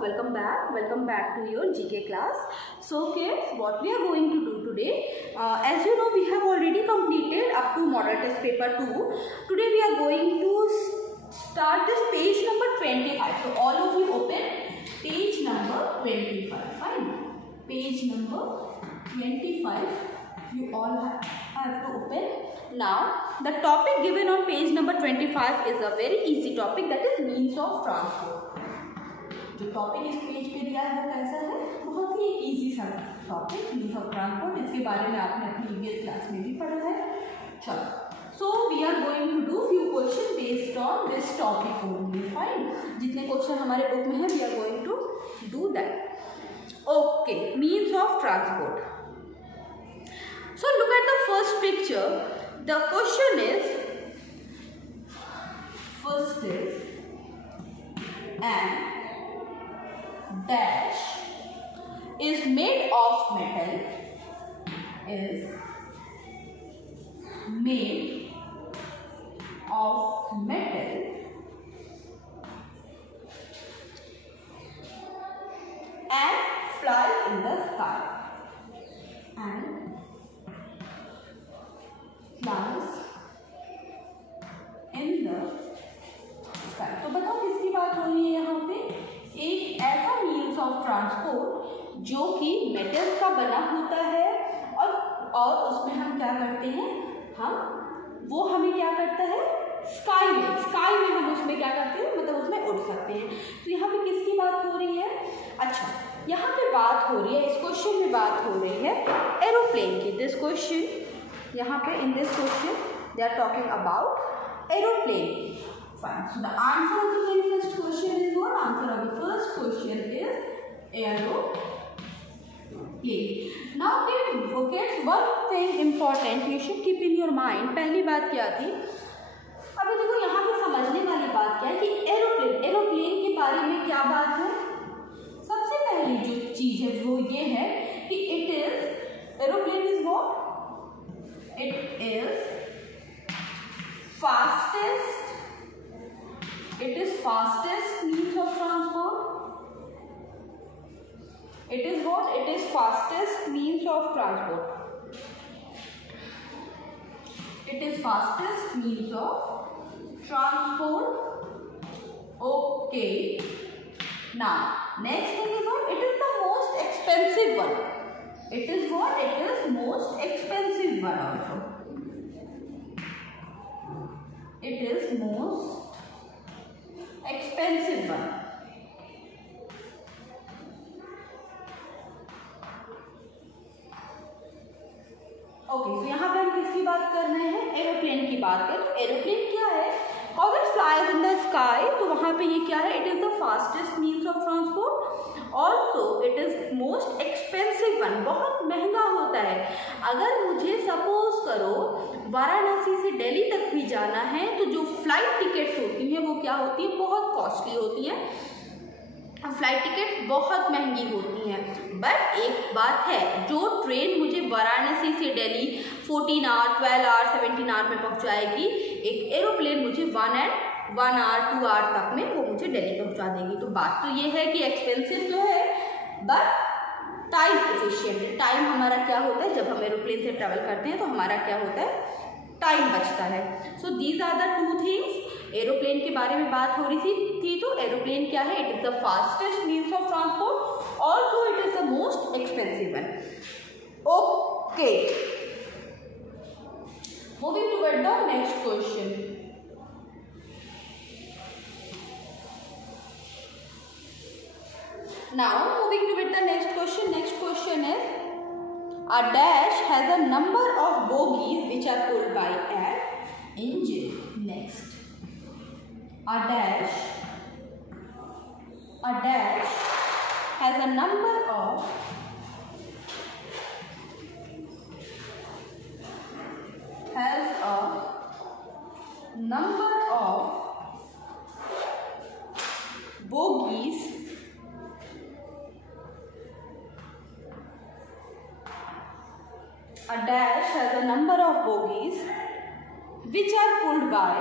Welcome back to your GK class. So kids, what we are going to do today, as you know, we have already completed up to model test paper 2. Today we are going to start this page number 25. So all of you open page number 25. Fine. Page number 25. You all have to open. Now the topic given on page number 25 is a very easy topic, that is means of transport. जो टॉपिक इस पेज पे दिया है वो कैसा है, बहुत ही इजी सा टॉपिक, मीन्स ऑफ ट्रांसपोर्ट. इसके बारे में आपने अपनी प्रीवियस क्लास में भी पढ़ा है. चलो, so we are going to do few question based on this topic only. Fine. जितने क्वेश्चन हमारे बुक में है we are going to do that. Okay, means of transport. So look at the first picture. The question is, first is and dash is made of metal, is made of metal and flies in the sky, and flies in the sky. तो बताओ किसकी बात हो रही है यहाँ पे? एक ऐसा मीन्स ऑफ ट्रांसपोर्ट जो कि मेटल्स का बना होता है और उसमें हम क्या करते हैं, हमें क्या करता है, स्काई में हम उसमें क्या करते हैं, मतलब उसमें उड़ सकते हैं. तो यहाँ पे किसकी बात हो रही है? अच्छा, यहाँ पे बात हो रही है, इस क्वेश्चन में बात हो रही है एरोप्लेन की. दिस क्वेश्चन, यहाँ पे in this question they are talking about aeroplane. Fine. So the answer of the very first question is what? Answer of the first question is aeroplane. Now kids, one thing important you should keep in your mind. पहली बात क्या थी? अभी देखो यहाँ पे समझने वाली बात क्या है कि एरोप्लेन के बारे में क्या बात है. सबसे पहली जो चीज है वो ये है कि aeroplane is what? It is fastest. It is fastest means of transport. It is what? It is fastest means of transport. It is fastest means of transport. Okay. Now, next thing is what? It is the most expensive one. It is what? It is most expensive one also. It is most expensive one. Okay, तो यहाँ पे हम किसकी बात कर रहे हैं? एरोप्लेन की बात करें. तो एरोप्लेन क्या है? Because it flies in the sky, तो वहाँ पे ये क्या है? It is the fastest means of transport. Also, it is most expensive one. बहुत महंगा होता है. अगर मुझे सपोज करो वाराणसी से दिल्ली तक भी जाना है तो जो फ्लाइट टिकट्स होती हैं वो क्या होती है? बहुत कॉस्टली होती है. फ्लाइट टिकट बहुत महंगी होती हैं. बट एक बात है, जो ट्रेन मुझे वाराणसी से दिल्ली 14 आवर, 12 आवर, 17 आवर में पहुंचाएगी, एक एरोप्लेन मुझे 1 आवर, 2 आवर तक में वो मुझे दिल्ली पहुंचा देगी. तो बात तो ये है कि एक्सपेंसिव तो है बट टाइम एफिशिएंट है. टाइम हमारा क्या होता है, जब हम एरोप्लेन से ट्रैवल करते हैं तो हमारा क्या होता है, टाइम बचता है. So these are the two things. Aeroplane के बारे में बात हो रही थी. तो एरोप्लेन क्या है? It is the fastest means of transport, also it is the most expensive one. Okay, moving toward the next question. Now moving toward the next question. Next question is, a dash has a number of bogies which are pulled by an engine. Next, a dash has a number of bogies A dash has a number of bogies which are pulled by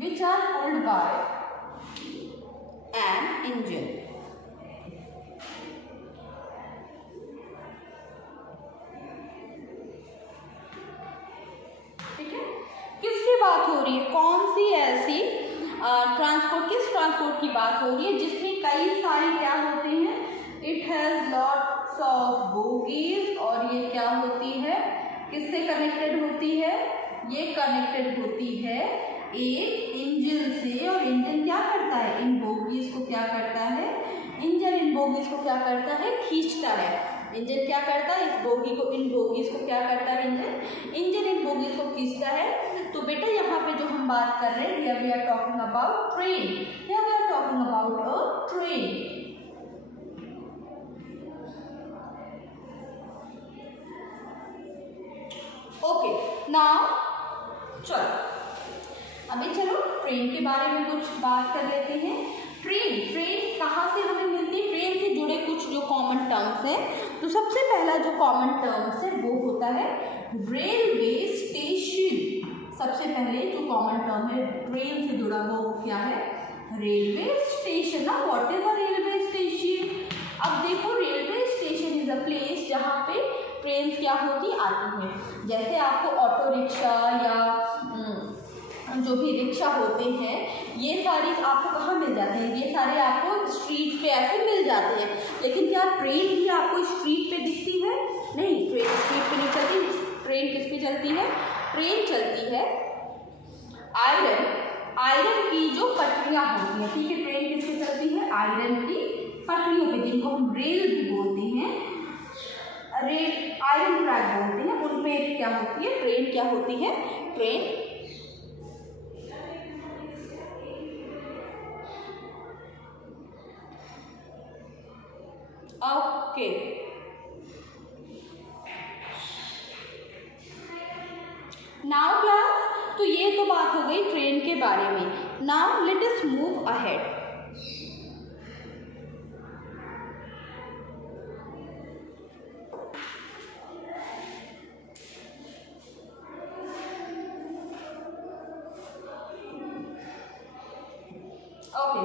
which are pulled by an engine. ठीक है, किसकी बात हो रही है, कौन सी ऐसी ट्रांसपोर्ट, किस ट्रांसपोर्ट की बात हो रही है जिसमें कई सारी क्या होते हैं, it has lots of bogies, और ये क्या होती है, किससे कनेक्टेड होती है, ये कनेक्टेड होती है एक इंजन से, और इंजन क्या करता है, इन बोगीज को क्या करता है, इंजन इन बोगीज को क्या करता है, खींचता है। इंजन क्या करता है, इस बोगी को, इन बोगीज को क्या करता है, इंजन इन बोगीज को खींचता है। तो बेटा यहाँ पे जो हम बात कर रहे हैं, here we are talking about train, here we are talking about a train. Okay, now चलो अभी चलो ट्रेन के बारे में कुछ बात कर लेते हैं। ट्रेन कहाँ से हमें मिलती है, ट्रेन से जुड़े कुछ जो कॉमन टर्म्स हैं। तो सबसे पहला जो कॉमन टर्म्स है वो होता है रेलवे स्टेशन। सबसे पहले जो कॉमन टर्म है ट्रेन से जुड़ा हुआ वो क्या है, रेलवे स्टेशन। ना what is a railway station, अब देखो railway station is a place जहाँ पे ट्रेन क्या होती आती हैं। जैसे आपको ऑटो रिक्शा या जो भी रिक्शा होते हैं, ये सारे आपको कहाँ मिल जाते हैं, ये सारे आपको स्ट्रीट पे ऐसे मिल जाते हैं। लेकिन क्या ट्रेन भी आपको स्ट्रीट पे दिखती है, नहीं, ट्रेन स्ट्रीट पे नहीं चलती। ट्रेन किस पे चलती है, ट्रेन चलती है आयरन की जो पटरियाँ होती हैं, ठीक है, ट्रेन किस पे चलती है, आयरन की पटरियों पे, जिनको हम रेल भी बोलते हैं, रेल आयरन ट्रैक बोलते हैं, उन पे क्या होती है, ट्रेन क्या होती है, ट्रेन। ओके, नाउ क्लास, तो ये तो बात हो गई ट्रेन के बारे में। Now let us move ahead. Okay,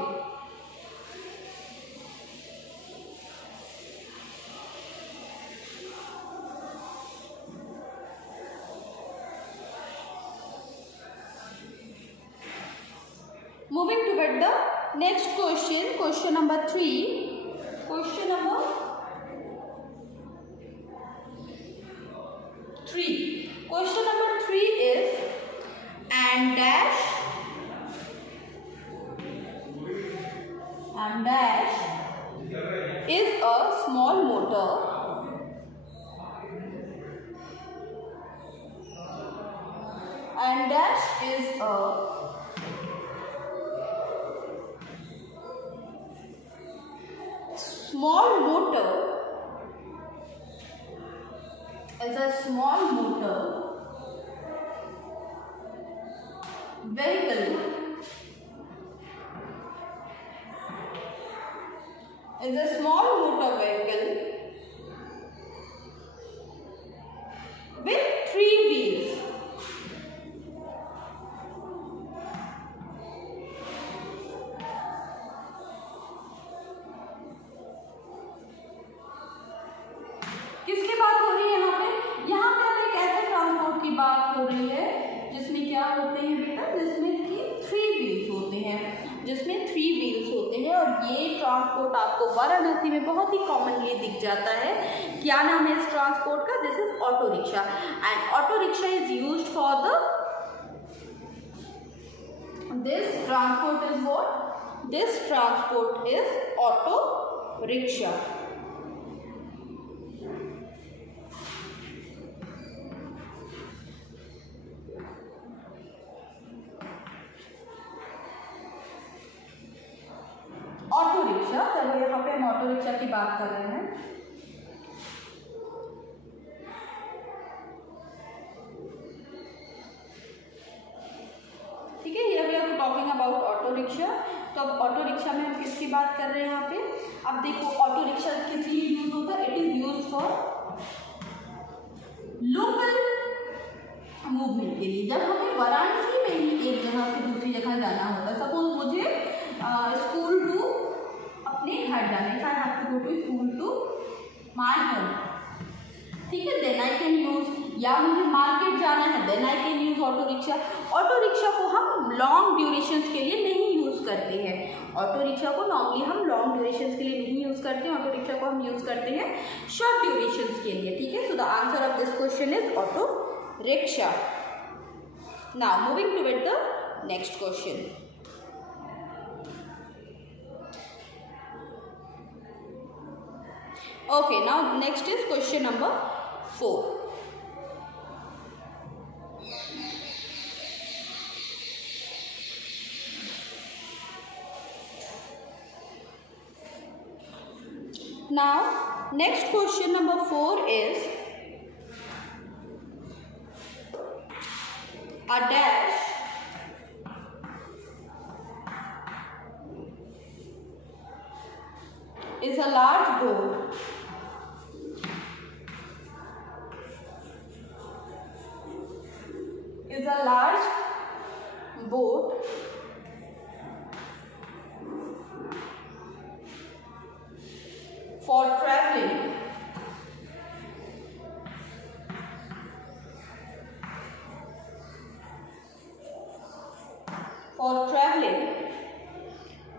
moving toward the next question, question number 3. Question number 3. Question number 3 is and dash is a small motor and dash is a small motor vehicle with 3 wheels. किसकी बात हो रही है यहाँ पे, यहाँ पे हमें एक ऐसे ट्रांसपोर्ट की बात हो रही है जिसमें क्या होते हैं बेटा, जिसमें कि 3 व्हील्स होते हैं, जिसमें 3 व्हील्स होते हैं। और ये ट्रांसपोर्ट आपको वाराणसी में बहुत ही कॉमनली दिख जाता है। क्या नाम है इस ट्रांसपोर्ट का, this is auto rickshaw. And auto rickshaw is used for this transport is what, this transport is auto rickshaw. Auto rickshaw, चलो यहाँ पे हम ऑटो रिक्शा की बात कर रहे हैं। ठीक है, here we are talking about auto rickshaw. तो अब ऑटो रिक्शा में हम किसकी बात कर रहे हैं यहाँ पे, अब देखो ऑटो रिक्शा किस लिए यूज होता है, it is use for local movement के लिए। जब हमें वाराणसी में ही एक जगह से दूसरी जगह जाना होता है, सपोज मुझे स्कूल टू अपने घर जाना है, I have to go to school to my home, ठीक है, देन आई कैन यूज, या मुझे मार्केट जाना है then I can use auto rickshaw. Auto rickshaw को हम लॉन्ग ड्यूरेशंस के लिए नहीं यूज़ करते हैं, ऑटो रिक्शा को नॉर्मली हम लॉन्ग ड्यूरेशंस के लिए नहीं यूज़ करते हैं, ऑटो रिक्शा को हम यूज़ करते हैं शॉर्ट ड्यूरेशंस के लिए, ठीक है। So the answer of this question is auto rickshaw. Now moving toward the next question. Okay, now next is question number 4. Now next question number 4 is a dash is a large boat for traveling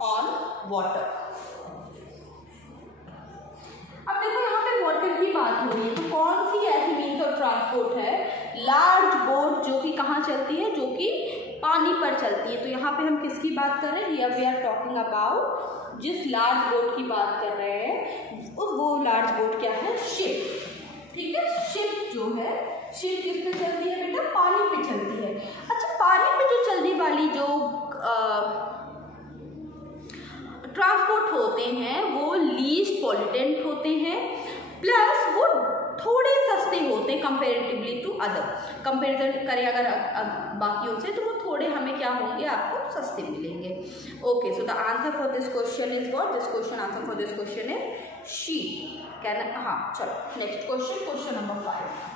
on water। अब देखो यहाँ पे वाटर की बात हो रही है, तो कौन सी ऐसी मीन्स ऑफ ट्रांसपोर्ट है, लार्ज बोट जो कि कहाँ चलती है, जो कि पानी पर चलती है। तो यहाँ पे हम किसकी बात कर रहे हैं, here we are talking about जिस लार्ज बोट की बात कर रहे हैं वो लार्ज बोट क्या है, शिप, ठीक है। शिप जो है, शिप किस पे चलती है बेटा, पानी पे चलती है। अच्छा, पानी पे जो चलने वाली जो ट्रांसपोर्ट होते हैं वो लीस्ट पॉल्यूटेंट होते हैं, प्लस वो थोड़े सस्ते होते हैं कंपेरेटिवली टू अदर। कंपेरिजन करें अगर बाकियों से तो वो थोड़े हमें क्या होंगे, आपको सस्ते मिलेंगे। Okay, so the answer for this question is what, this question answer for this question is she. कहना, हाँ चलो next question, question number 5।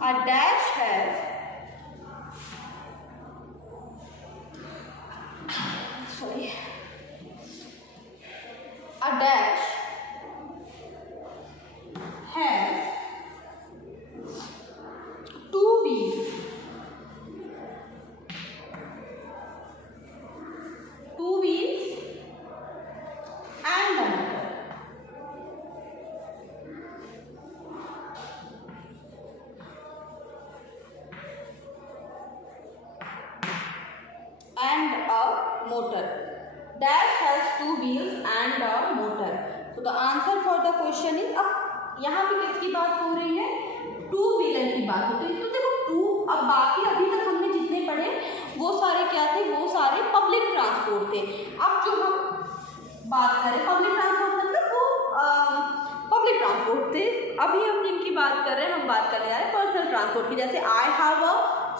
A dash has a dash has 2 wheels, 2 wheels and a motor। And a motor, dash has 2 wheels and a motor। So the answer for the question is, अब यहाँ पे किसकी बात हो रही है, 2 व्हीलर की बात होती है। तो देखो 2, अब बाकी अभी तक हमने जितने पढ़े वो सारे क्या थे, वो सारे पब्लिक ट्रांसपोर्ट थे। अब जो हम बात करें पब्लिक ट्रांसपोर्ट मतलब वो पब्लिक ट्रांसपोर्ट थे। अभी हम जिनकी बात कर रहे हैं, हम बात कर रहे हैं पर्सनल ट्रांसपोर्ट की। जैसे आई हैव अ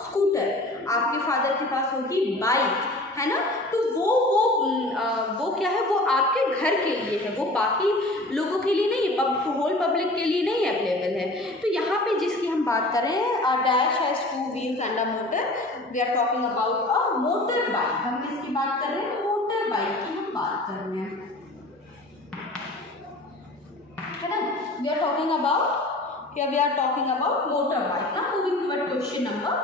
स्कूटर, आपके फादर के पास होगी बाइक, है ना, तो वो क्या है, वो आपके घर के लिए है, वो बाकी लोगों के लिए नहीं है, होल पब्लिक के लिए नहीं अवेलेबल है। तो यहाँ पे जिसकी हम बात कर रहे हैं, a dash has 2 wheels and a motor, we are talking about a motor bike. हम किसकी बात कर रहे हैं, मोटर बाइक की हम बात कर रहे हैं, है ना। We are talking about, here we are talking about motorbike। Now moving toward question number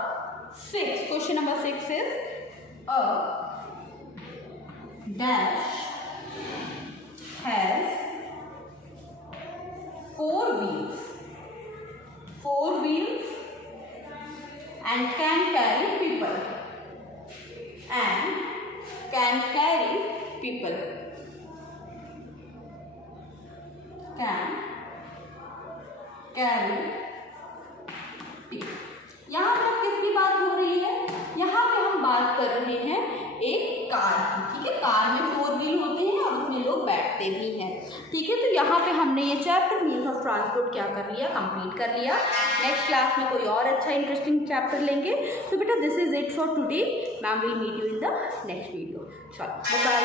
6. Question number 6 is a dash has 4 wheels, 4 wheels and can carry people, and can carry people, can carry people। यहाँ पर किसकी बात हो रही है, यहाँ पे हम बात कर रहे हैं एक कार की, ठीक है। कार में 4 व्हील होते हैं और उसमें लोग बैठते भी हैं, ठीक है। तो यहाँ पे हमने ये चैप्टर मीन्स ऑफ ट्रांसपोर्ट क्या कर लिया, कंप्लीट कर लिया। नेक्स्ट क्लास में कोई और अच्छा इंटरेस्टिंग चैप्टर लेंगे। तो बेटा this is it for today, ma'am will meet you in the next video. चलो बाय।